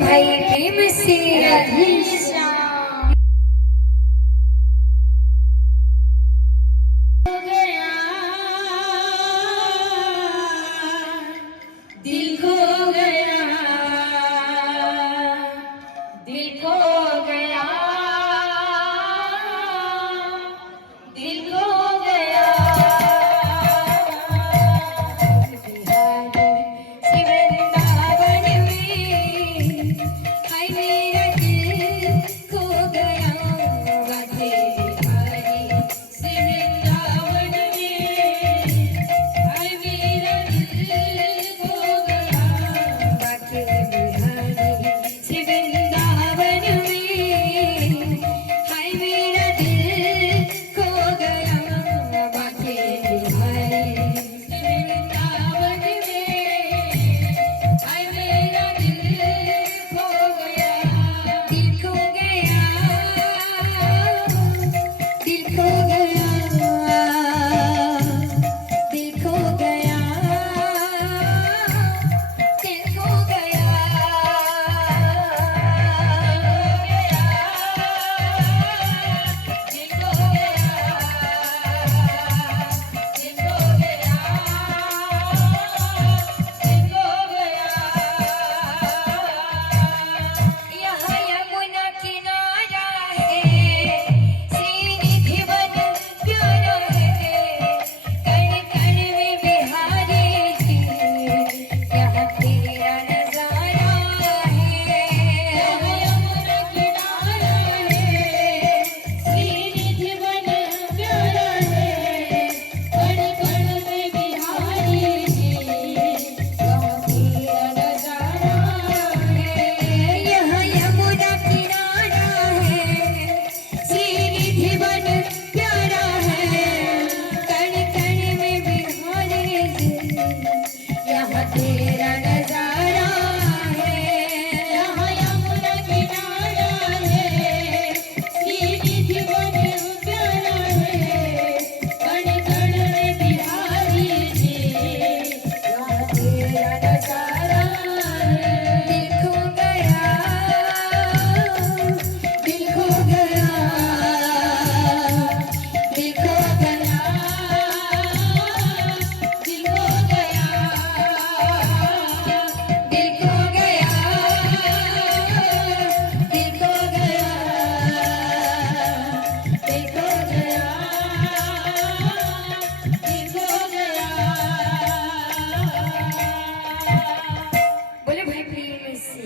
भाई प्रेम से दिल खो गया, दिल खो गया, दिल खो गया। वृंदावन में हाय मेरा दिल खो गया, राधे बिहारी से वृंदावन में हाय मेरा दिल खो गया, राधे बिहारी से वृंदावन में हाय मेरा दिल खो गया, राधे बिहारी से वृंदावन में हाय मेरा दिल खो गया, दिल खो गया, दिल खो गया, दिल खो गया, दिल खो गया, दिल खो गया, दिल खो गया, दिल खो गया। यहाँ यमुना किनारा है, श्रीनिधि वन प्यारा है, कण कण में बिहारी जी, यहाँ तेरा नजारा है। यमुना किनारा है, श्रीनिधि वन प्यारा है, कण कण में बिहारी जी, यहाँ तेरा नजारा है। यहाँ यमुना किनारा है, श्रीनिधि वन प्यारा है, कण कण में बिहारी जी, यहाँ तेरा नजारा है। यहाँ यमुना किनारा है, श्रीनिधि वन प्यारा है, कण कण में बिहारी जी, यहाँ तेरा नजारा है। दिल खो गया, दिल खो गया, दिल खो गया, दिल खो गया, दिल खो गया, दिल खो गया, दिल खो गया। दिल खो गया। बोले भाई प्रेम से